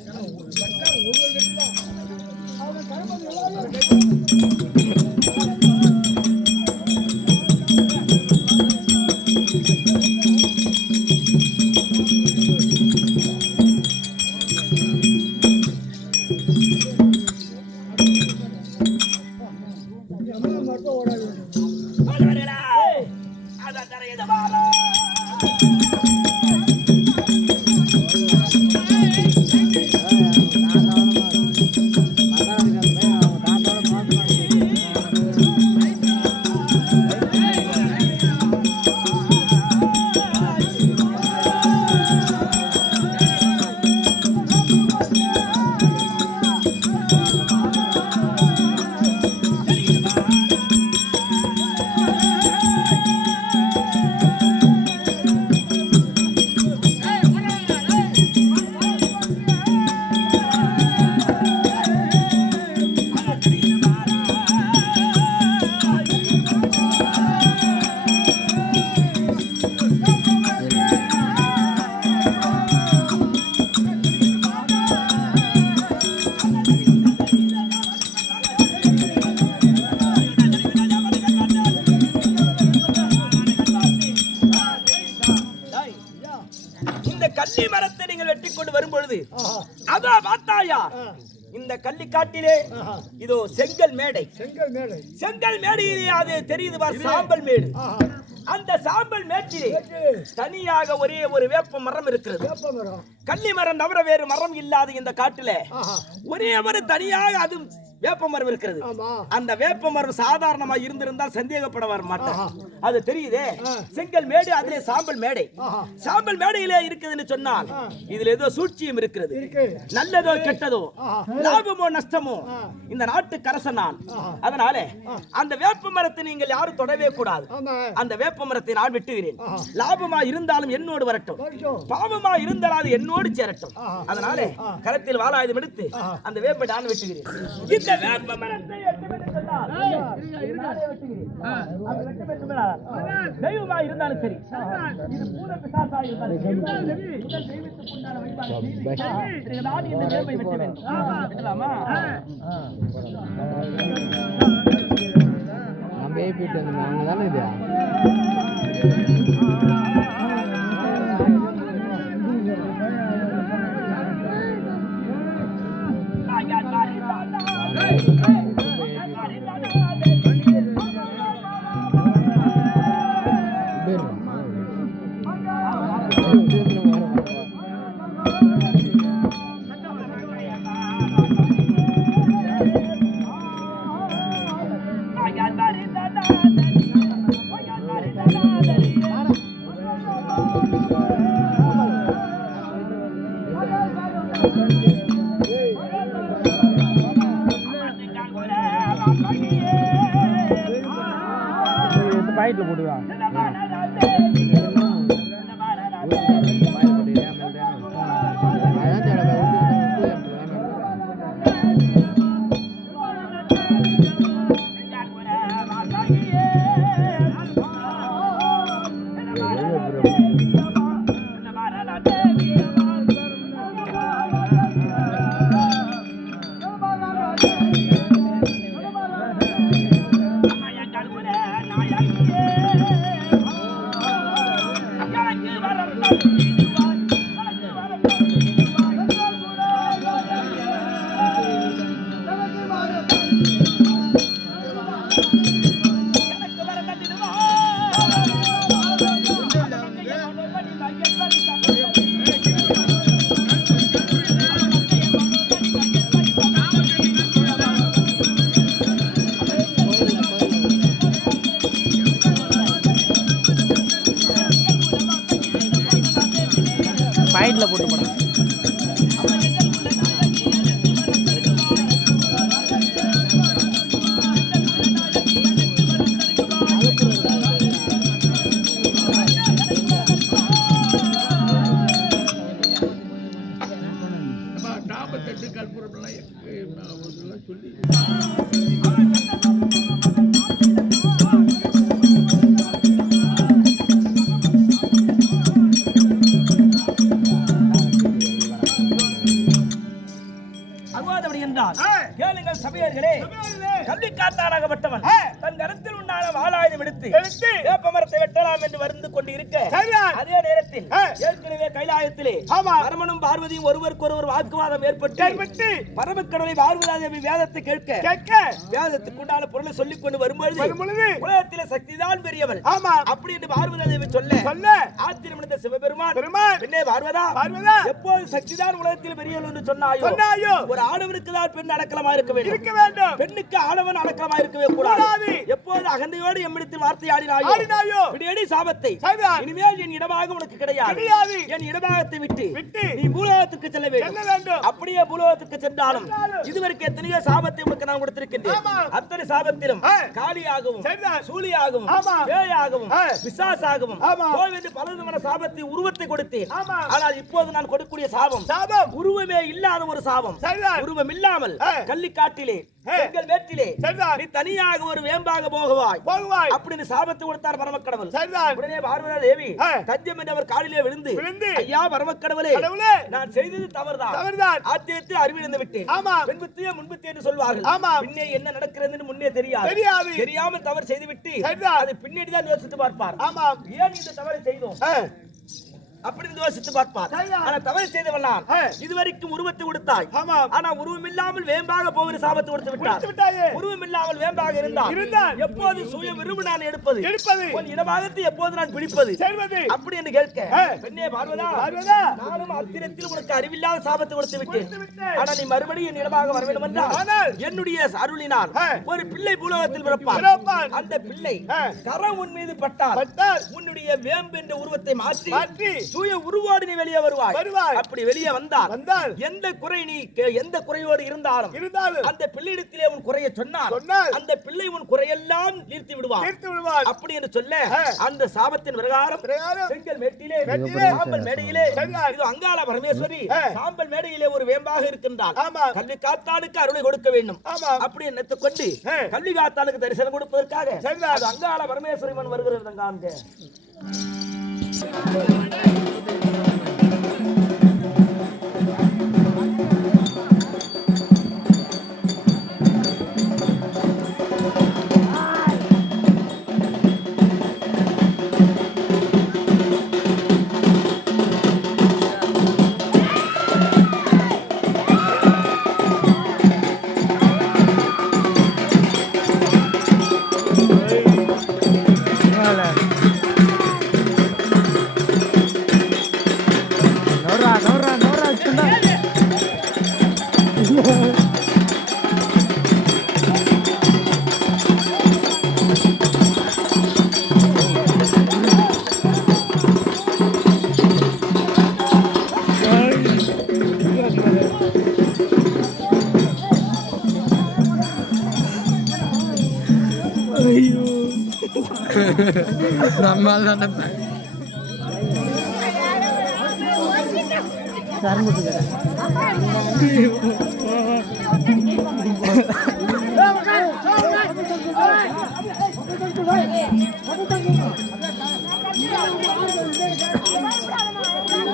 இந்த கள்ளிக்காட்டிலே இதோ செங்கல் மேடை செங்கல் மேடையிலே அது தெரியுது பார் சாம்பல் மேடு அந்த சாம்பல் மேட்டிலே தனியாக ஒரே ஒரு வேப்ப மரம் இருக்கிறது கள்ளி மரம் தவிர வேறு மரம் இல்லாத இந்த காட்டுல ஒரே ஒரு தனியாக அது வேப்ப மரம் இருக்கிறது அந்த வேப்ப மரம் சாதாரணமா இருந்திருந்தால் சந்தேகப்பட வர மாட்டார் அது தெரியுதே செங்கல் மேடு அதிலே சாம்பல் மேடை சாம்பல் மேடையிலே இருக்குதுன்னு சொன்னால் இதுல ஏதோ சூழ்ச்சியும் இருக்கிறது நல்லதோ கெட்டதோ லாபமோ நஷ்டமோ இந்த நாட்டு கரசன் நான் அதனால அந்த வேப்ப மரத்தை நீங்கள் யாரும் தொடவே கூடாது அந்த வேப்ப மரத்தை நான் வெட்டுகிறேன் லாபமா இருந்தாலும் என்னோடு வரட்டும் பாவமா இருந்தாலும் என்னோடு சேரட்டும் அதனால கரத்தில் வாளாயுதம் எடுத்து அந்த வேப்பை நான் வெட்டுகிறேன் இந்த வேப்ப மரத்தை தெய்வமா இருந்தாலும் சரி இது பூத பிசாசா இருந்தாலும் நான் இந்த வேப்பை வெட்ட வேண்டும் வெட்டலாமா நம்ம ஏபிட்டு அவங்க தானே இது பாயிட்ல போடுவா பாயிண்ட்ல போட்டு போனேன். அவ்வாதபடி என்றால் கேளுங்கள் சபையர்களே, கல்விக்காத்தானாகப்பட்டவன் தன் கருத்தில் உண்டான வாளாயுதம் எடுத்து வேப்பமரத்தை வெட்டலாம் என்று வருந்து கொண்டு இருக்க, அதே நேரத்தில் ஏற்கனவே கைலாயத்திலே பரமனும் பார்வதியும் ஒருவருக்கொருவர் வாக்குவாதம் ஏற்பட்டு பரமக்கடலை பார்வதி வேதத்தை கேட்க வேதத்துக்கு உண்டான பொருளை சொல்லிக் கொண்டு வரும்பொழுது உலகத்திலே சக்திதான் பெரியவள் அப்படி என்று பார்வதி சொல்ல ஆத்திரமடைந்த சிவபெருமான், பின்னே பார்வதா எப்போது சக்திதான் உலகத்தில் பெரியவள் என்று சொன்னாயோ, ஒரு ஆடவனுக்கு தான் பெண் அடக்கலமா இருக்க வேண்டும், பெண்ணுக்கு ஆடவன் அடக்கலமா இருக்கவே கூடாது. எப்போது அகந்தையோடு எம்மிடத்தில் வார்த்தை ஆடினாயோ விடியடி சாபத்தை இனிமேல் என் இடமாக உனக்கு கிடையாது. என் இடமாகத்தை விட்டு நீ பூலோகத்துக்கு செல்ல வேண்டும். அப்படியே பூலோகத்துக்கு சென்றாலும் இதுவரைக்கும் எத்தனையோ சாபத்தை உனக்கு நான் கொடுத்திருக்கின்றேன். அத்தனை சாபத்திலும் காளியாகவும் சூழியாகவும் பேயாகவும் பிசாசாகவும் கோவிந்து பலவிதமான சாபத்தை உருவத்தை கொடுத்தேன். ஆனால் இப்போது நான் கொடுக்கக்கூடிய சாபம் உருவமே இல்லாத ஒரு சாபம். உருவம் இல்லாமல் கள்ளிக்காட்டிலே எங்கள் வேட்டிலே நீ தனியாக ஒரு வேம்பாக போகுவாய் அப்படின்னு சாபத்தை கொடுத்தார் பரமக்கடவுள். உடனே பார்வதா தேவி தஞ்சம் என்று அவர் காலிலே விழுந்து, ஐயா பரமக்கடவுளே, நான் செய்தது தவறுதான், ஆத்தியத்தில் அறிவிழந்து விட்டேன். பெண்புத்தியே முன்புத்தியே என்று சொல்வார்கள். பின்னே என்ன நடக்கிறது முன்னே தெரியாமல் தவறு செய்துவிட்டு அது பின்னாடி தான் யோசித்து பார்ப்பார். ஏன் இந்த தவறை செய்தோம் அப்படி யோசித்து பார்ப்பார். ஆனா தவறு செய்தவெல்லாம் இதுவரைக்கும் உருவத்தை கொடுத்தாய், ஆனா உருவம் இல்லாமல் வேம்பாக போகிற சாபத்தை கொடுத்து விட்டார். உருவம் இல்லாமல் வேம்பாக இருந்தால் எப்போது சுய விரும்பினான் எடுப்பது இடமாகத்தை எப்போது நான் பிடிப்பது அப்படி என்று கேட்க, பெண்ணே பார்வதா, நானும் அத்திரத்தில் உனக்கு அறிவில்லாத சாபத்தை கொடுத்து விட்டேன். ஆனா நீ மறுபடியும் என் இடமாக வர வேண்டும் என்றால் என்னுடைய அருளினால் ஒரு பிள்ளை பூலோகத்தில் பிறப்பான். அந்த பிள்ளை கரம் உன் மீது பட்டால் உன்னுடைய வேம்பு என்ற உருவத்தை மாற்றி தூய உருவோடு நீ வெளியே வருவாய். அப்படி வெளியே வந்தால் எந்த குறையோடு இருந்தாலும் அந்த பிள்ளையிடத்திலே உன் குறையை சொன்னால் அந்த பிள்ளை உன் குறையெல்லாம் நிறுத்தி விடுவான். அப்படி என்று சொல்ல அந்த சாபத்தின் பிரகாரம் செங்கல் மேட்டிலே சாம்பல் மேடையிலே இது அங்காள பரமேஸ்வரி சாம்பல் மேடையிலே ஒரு வேம்பாக இருக்கின்றாள். கல்வி காத்தானுக்கு அருளை கொடுக்க வேண்டும் அப்படி நினைத்துக் கொண்டு கல்வி காத்தானுக்கு தரிசனம் கொடுப்பதற்காக அது அங்காள பரமேஸ்வரி மன் வருகிறது. காண்க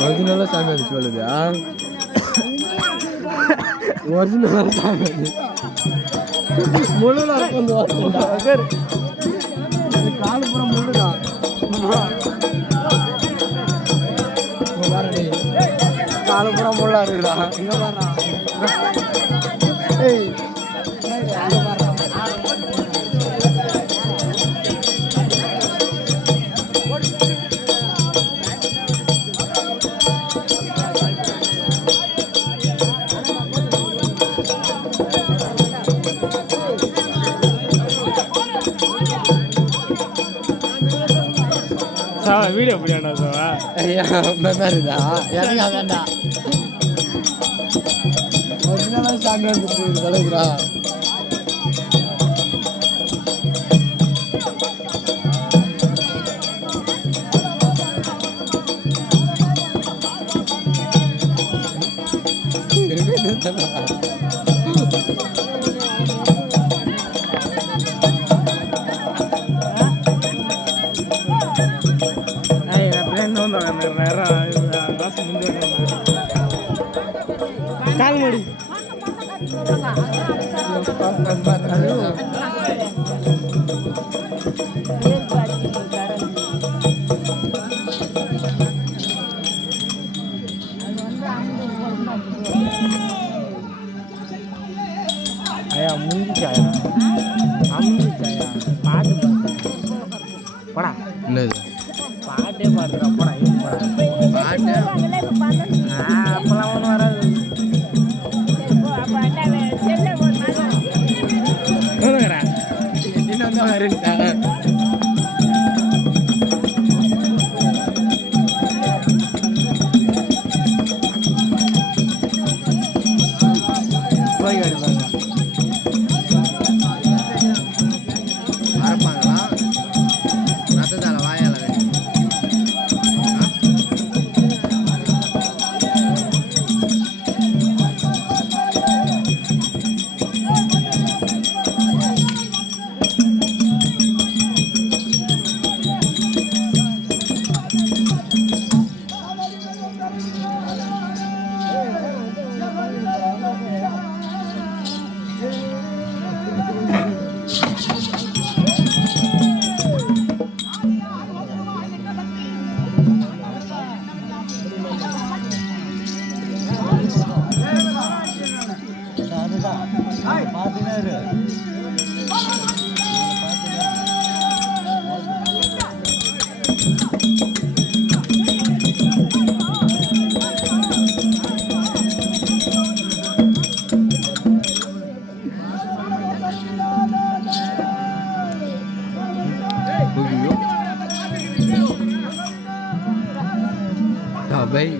ஒரிஜினலா சாமி அது சொல்லுதா? ஒரிஜினலா சாமி முழுல வந்து காலு பூரா முள்ளுடா காலு பூரா முள்ளா இருக்குடா இங்க பாருடா ஏய் அங்க பாருடா வீடியோ பிடிக்கா சாவா ஐயா மெமரிதா எனக்கு வேண்டாம் ஒரிஜினலாக சாமி வந்துட்டு கலக்குறா கால்மடி ஐயா முடிஞ்சாயா அமுஞ்சிச்சாயா பாட்டு போடா என்னது பாட்டே பாடுறா போடா பாட்டு அப்பெல்லாம் ஒன்றும் வராது இன்னும் தான் வரேன்டா போய் எடுப்பாங்க அரைப்பாங்களா ரத்தத்தால வாயால भाई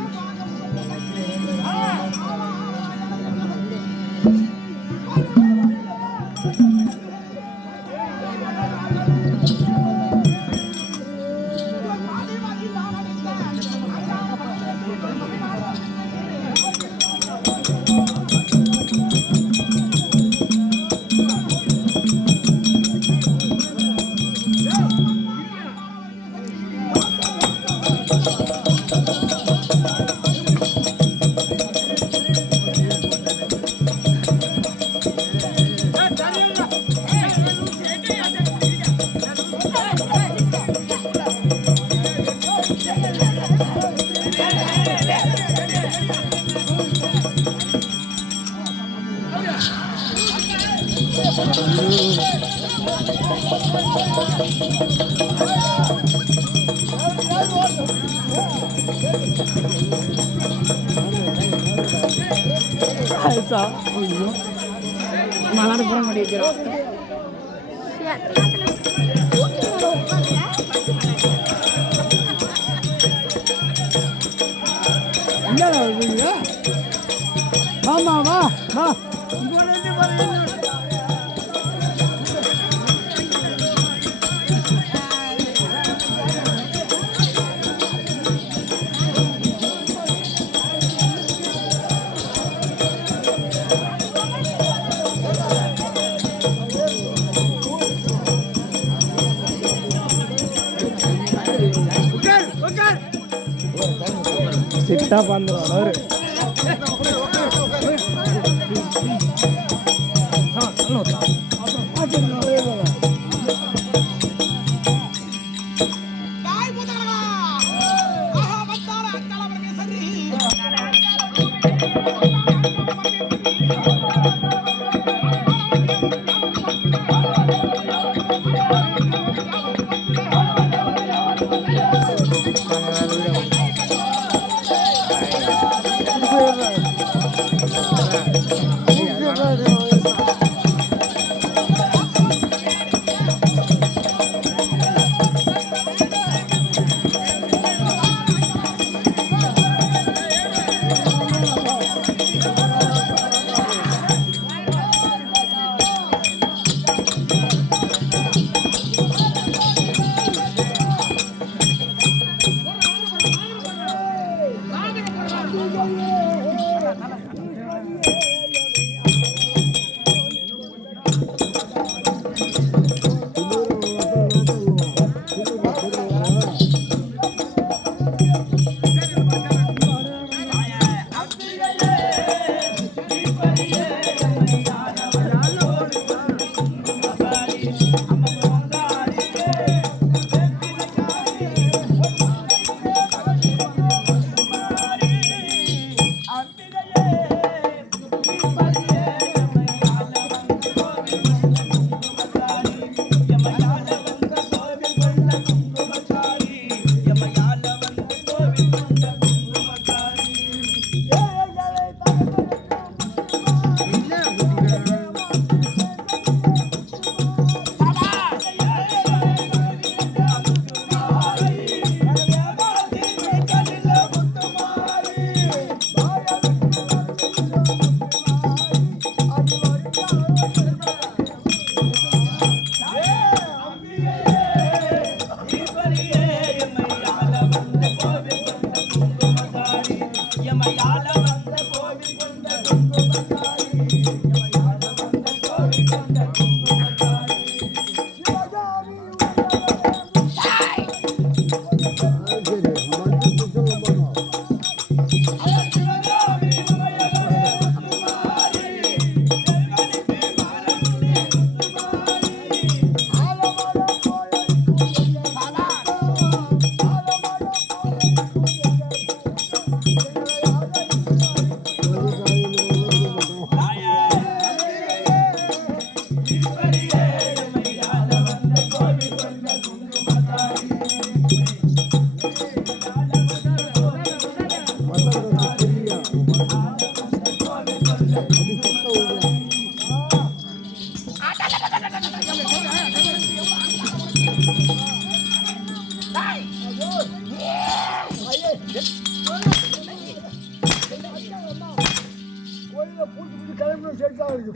மலாடு போட முடியும் வாமா வா வா சிட்டா பந்துவாரு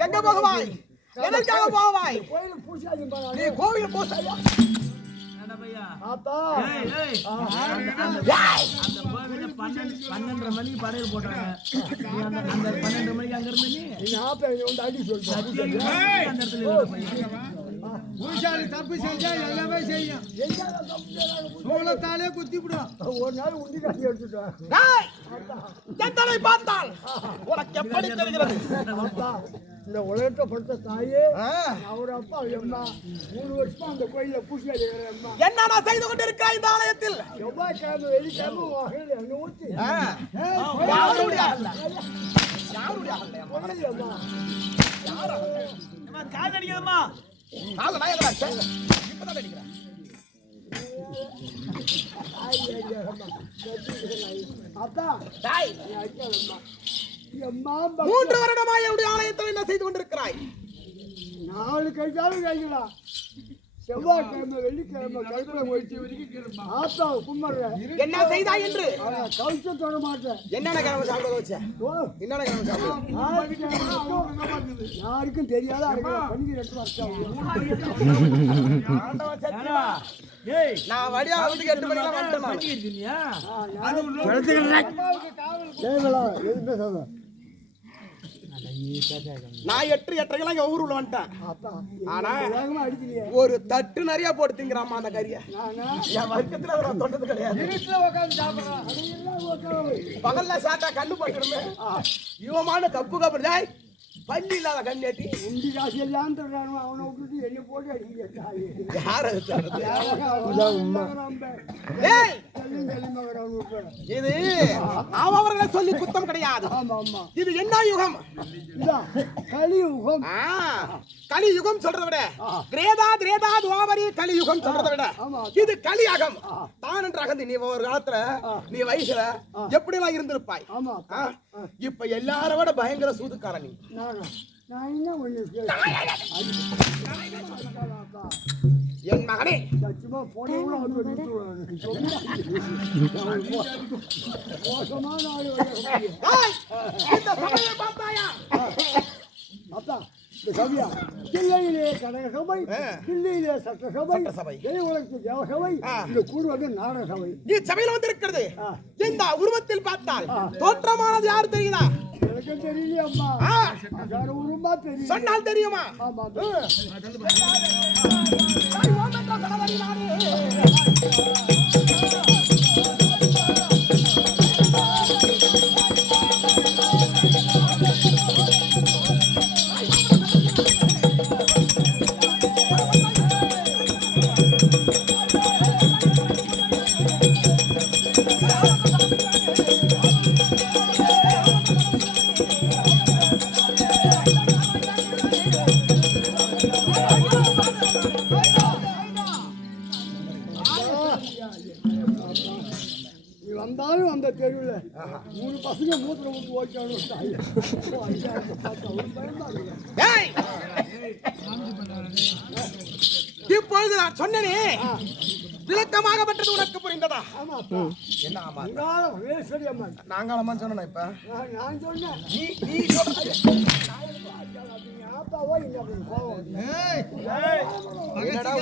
எங்க போகவாய்? எதற்காக போகவாய்? கோயிலுக்கு பூசாதி நீ கோவில் பூசாயா? ஏண்டா பையா? ஆத்தா ஏய், ஏய். அந்த கோவில்ல 12 மணிக்கு படையல் போட்டாங்க. நீ அந்த 12 மணிக்கு அங்க இருந்த நீ நீ ஆத்தா வந்து அடி சொல்ற அந்த இடத்துல இல்ல பையா. பூசாரி தப்பு செஞ்சா எல்லாமே செய்யும் சூளத்தாலே குத்தி விடும். ஒரு நாள் உண்டி காட்டி எடுத்துட்டேன் டேய், எத்தனை பார்த்தால் உனக்கு எப்படி தெரிகிறது? ஆத்தா இந்த உலகத்தை படுத்த தாயே அவர் அப்பா அம்மா 3 வருஷமா அந்த கோயில பூசாதி அம்மா என்னடா செய்து கொண்டிருக்கிறாய் இந்த ஆலயத்தில்? செவ்வாய்க்கிழமை வெள்ளிக்கிழமை வகையில் எண்ணெய் ஊற்றி யாருடைய அல்ல? யாருடைய அல்ல? கோயில் அம்மா அம்மா கால் அடிக்குதும்மா. கால நாயகரா இப்பதான் அடிக்கிறேன். அத்தா டேய், நீ அடிக்காதம்மா அம்மா 3 வருடமாய் என்னுடைய ஆலயத்தில் என்ன செய்து கொண்டிருக்கிறாய்? 4 கைக்காலும் கைக்கலாம் செவ்வாய்க்கிழமை வெள்ளிக்கிழமை கழுத்துல போயிட்டு ஆத்தா கும்பிடுறேன் என்ன செய்தாய் என்று கழுத்தை தொட மாட்டேன் என்னென்ன கிழமை சாப்பிட வச்ச? என்னென்ன கிழமை சாப்பிட? யாருக்கும் தெரியாத பண்டிகை 2 வருஷம் ஏண்டா? ஏய், நான் வடியா வந்து 8 மணிக்கு வந்துட்டேன். பண்டிகை இருக்கியா? எதுவுமே சொல்ல நான் 8:30 இங்க ஊருல வந்துட்டேன். ஆத்தா ஆனா வேகமா அடிக்கலையே ஒரு தட்டு நிறைய போட்டு திங்கிறாமா அந்த கறிய. நானா என் வர்க்கத்துல ஒரு தொட்டது கிடையாது. வீட்டுல உட்காந்து சாப்பிடுறேன் அதையெல்லாம் உட்காந்து பகல்ல சாப்பிட்டா கண்ணு பட்டுடுமே. இவமான கப்பு டேய், பள்ளி இல்லாத கண்ணேட்டி உண்டி காசு எல்லாம் தர்றானு அவனை விட்டுட்டு என்ன போட்டு அடிக்க யார டேய் இது அவர்களை சொல்லி குத்தம் கிடையாது. ஆமா ஆமா இது என்ன யுகம்? இதான் கலியுகம் கலியுகம் சொல்றதை விட கிரேதா திரேதா துவாபரி கலியுகம் சொல்றதை விட ஆமா. இது கலியாகம் தான் என்று அகந்தி. நீ ஒரு காலத்துல நீ வயசுல எப்படி எல்லாம் இருந்திருப்பாய். ஆமா ஆ? இப்ப எல்லார விட பயங்கர சூதுக்கார நீ. நான் என்ன ஒண்ணு என் மகனே சும்மா போனவங்களும் வந்து மோசமான ஆளு ஏய், இந்த சபையை பார்த்தாயா? அத்தா இந்த சபையா கிள்ளையிலே கடக சபை கிள்ளையிலே சட்டசபை சபை. உலகத்து தேவசபை இந்த கூடுவது நாடக சபை இச்சபையில் வந்திருக்கிறது இந்த உருவத்தில் பார்த்தால் தோற்றமானது யார் தெரியுதா? எனக்கு தெரியலையே அம்மா வேற உருமா தெரியும் சொன்னால் தெரியுமா? ஆமா நீ வந்தாலும் அந்த தெருவில் 3 பசங்க மூத்திரம் ஊற்றி ஓடிச்சாலும் ஏய், இப்பொழுது நான் சொன்னேனே விளக்கமாக பெற்றது உனக்கு புரிந்ததா? ஆமா என்ன ஆமா? சரி அம்மா நாங்களம்மா சொன்னா இப்ப நான் சொன்னேன் நீ சொல்றது ஆத்தாவோ இல்லை கோவம் என்னடா